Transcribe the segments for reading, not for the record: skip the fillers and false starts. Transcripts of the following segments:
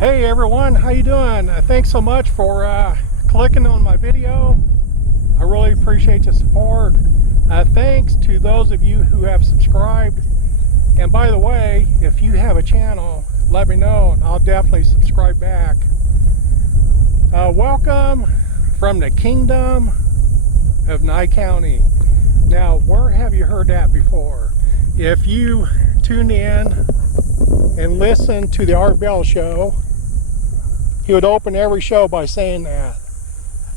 Hey everyone, how you doing? Thanks so much for clicking on my video. I really appreciate the support. Thanks to those of you who have subscribed. And by the way, if you have a channel, let me know and I'll definitely subscribe back. Welcome from the kingdom of Nye County. Now, where have you heard that before? If you tune in and listen to the Art Bell show, he would open every show by saying that.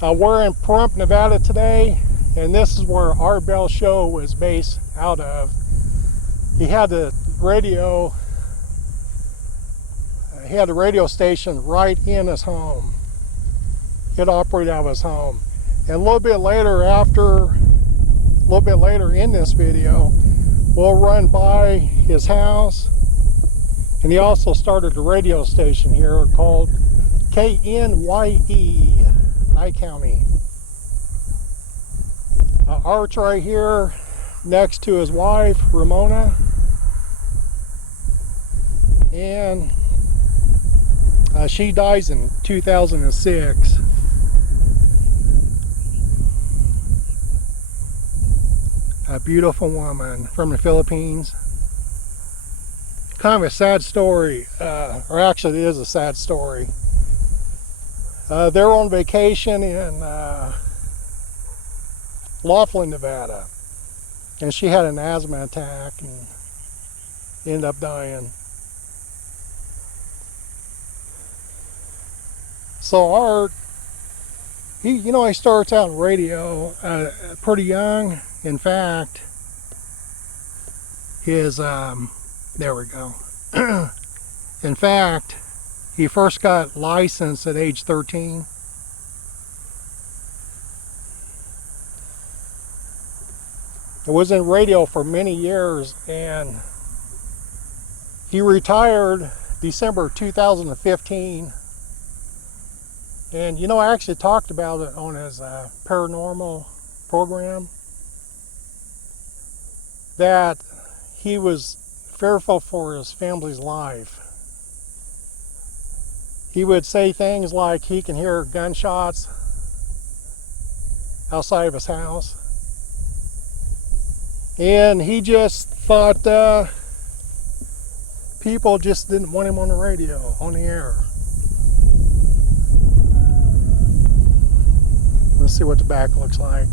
We're in Pahrump, Nevada today, and this is where Art Bell's show was based out of. He had the radio station right in his home. It operated out of his home. And a little bit later in this video, we'll run by his house. And he also started a radio station here called KNYE, Nye County. Art's right here next to his wife, Ramona. And she dies in 2006. A beautiful woman from the Philippines. Kind of a sad story, or actually it is a sad story. They're on vacation in Nevada, and she had an asthma attack and ended up dying. So Art, he starts out in radio pretty young. In fact, there we go. In fact, he first got licensed at age 13. It was in radio for many years, and he retired December 2015. And I actually talked about it on his paranormal program, that he was fearful for his family's life. He would say things like he can hear gunshots outside of his house. And he just thought people just didn't want him on the radio, on the air. Let's see what the back looks like.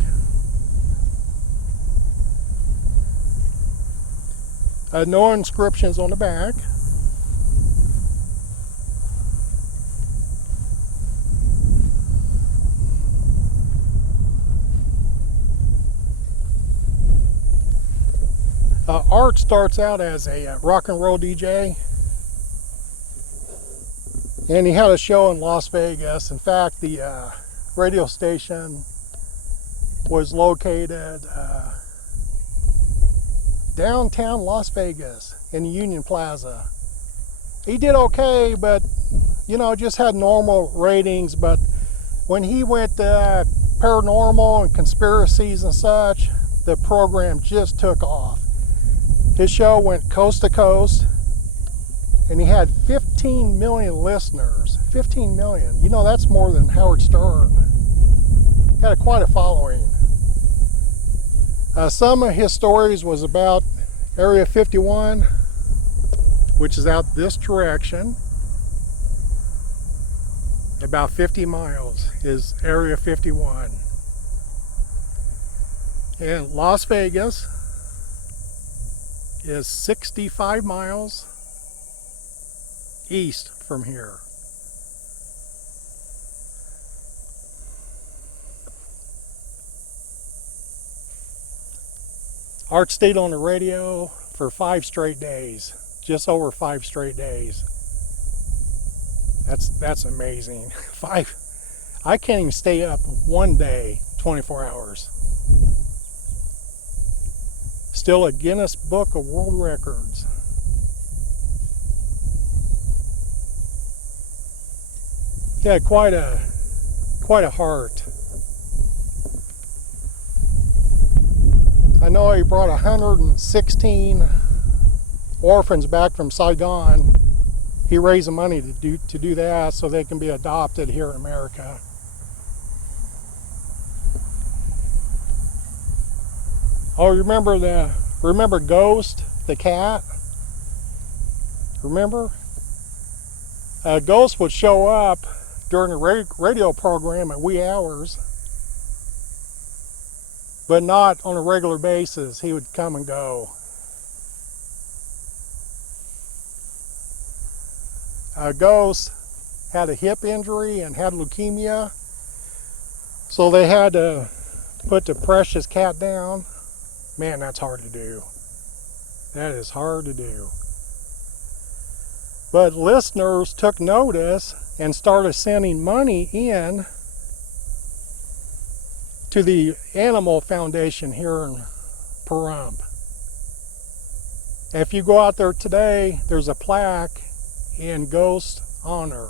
No inscriptions on the back. Art starts out as a rock and roll DJ, and he had a show in Las Vegas. In fact, the radio station was located downtown Las Vegas in the Union Plaza. He did okay, but just had normal ratings. But when he went paranormal and conspiracies and such, the program just took off. His show went coast to coast, and he had 15 million listeners. 15 million. That's more than Howard Stern. He had quite a following. Some of his stories was about Area 51, which is out this direction. About 50 miles is Area 51. And Las Vegas is 65 miles east from here. Art stayed on the radio for 5 straight days, just over 5 straight days. That's amazing. 5. I can't even stay up one day, 24 hours. Still a Guinness Book of World Records. He had quite a heart. I know he brought 116 orphans back from Saigon he raised the money to do that so they can be adopted here in America. Oh, remember Ghost, the cat? Remember? Ghost would show up during the radio program at wee hours, but not on a regular basis. He would come and go. Ghost had a hip injury and had leukemia, so they had to put the precious cat down. Man, that's hard to do. That is hard to do. But listeners took notice and started sending money in to the Animal Foundation here in Pahrump. If you go out there today, there's a plaque in Ghost's honor.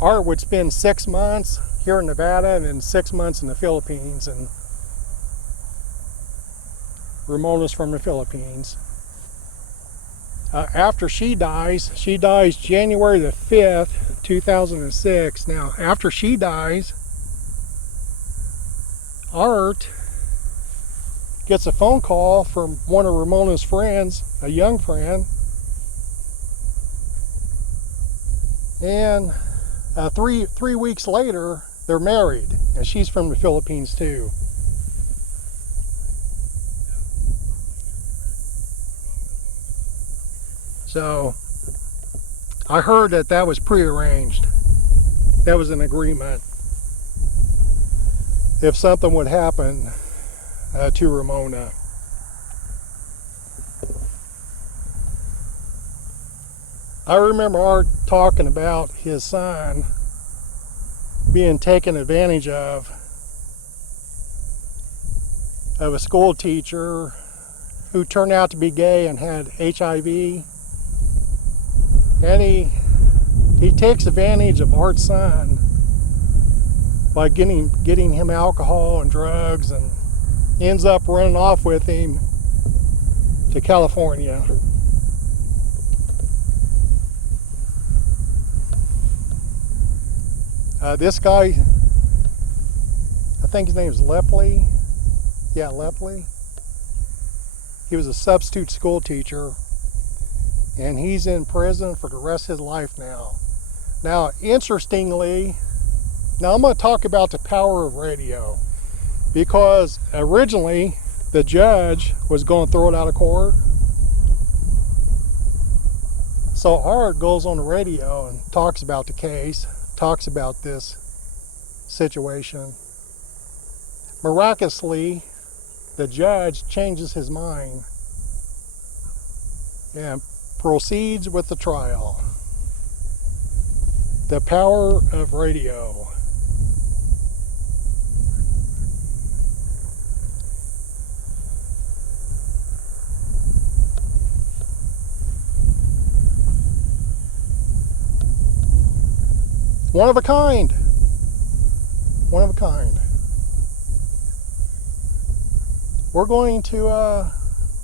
Art would spend 6 months here in Nevada and then 6 months in the Philippines, and Ramona's from the Philippines. After she dies January the 5th, 2006. Now, after she dies, Art gets a phone call from one of Ramona's friends, a young friend, and 3 weeks later, they're married, and she's from the Philippines too. So I heard that was prearranged. That was an agreement. If something would happen to Ramona. I remember Art talking about his son being taken advantage of a school teacher who turned out to be gay and had HIV. And he takes advantage of Art's son by getting him alcohol and drugs, and ends up running off with him to California. This guy, I think his name is Lepley. Yeah, Lepley. He was a substitute school teacher, and he's in prison for the rest of his life now. Now, interestingly, I'm going to talk about the power of radio, because originally the judge was going to throw it out of court. So Art goes on the radio and talks about the case, talks about this situation. Miraculously, the judge changes his mind and proceeds with the trial. The power of radio. One of a kind. One of a kind. We're going to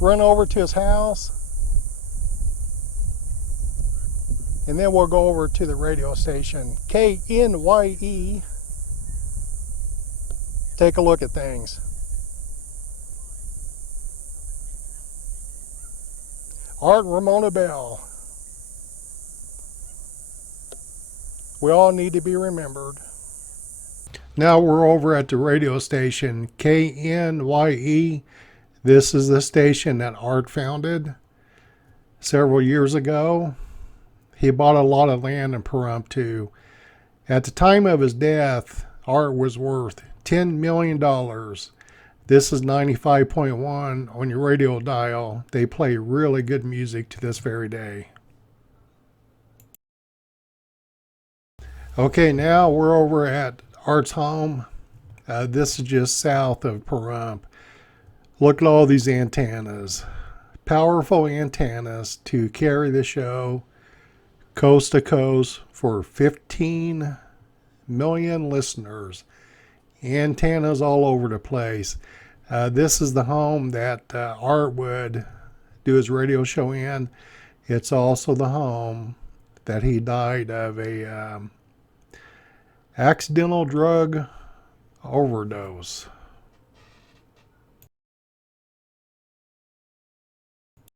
run over to his house, and then we'll go over to the radio station, KNYE, take a look at things. Art and Ramona Bell. We all need to be remembered. Now we're over at the radio station, KNYE. This is the station that Art founded several years ago. He bought a lot of land in Pahrump too. At the time of his death, Art was worth $10 million. This is 95.1 on your radio dial. They play really good music to this very day. Okay, now we're over at Art's home. This is just south of Pahrump. Look at all these antennas. Powerful antennas to carry the show coast to coast for 15 million listeners. Antennas all over the place. This is the home that Art would do his radio show in. It's also the home that he died of a accidental drug overdose.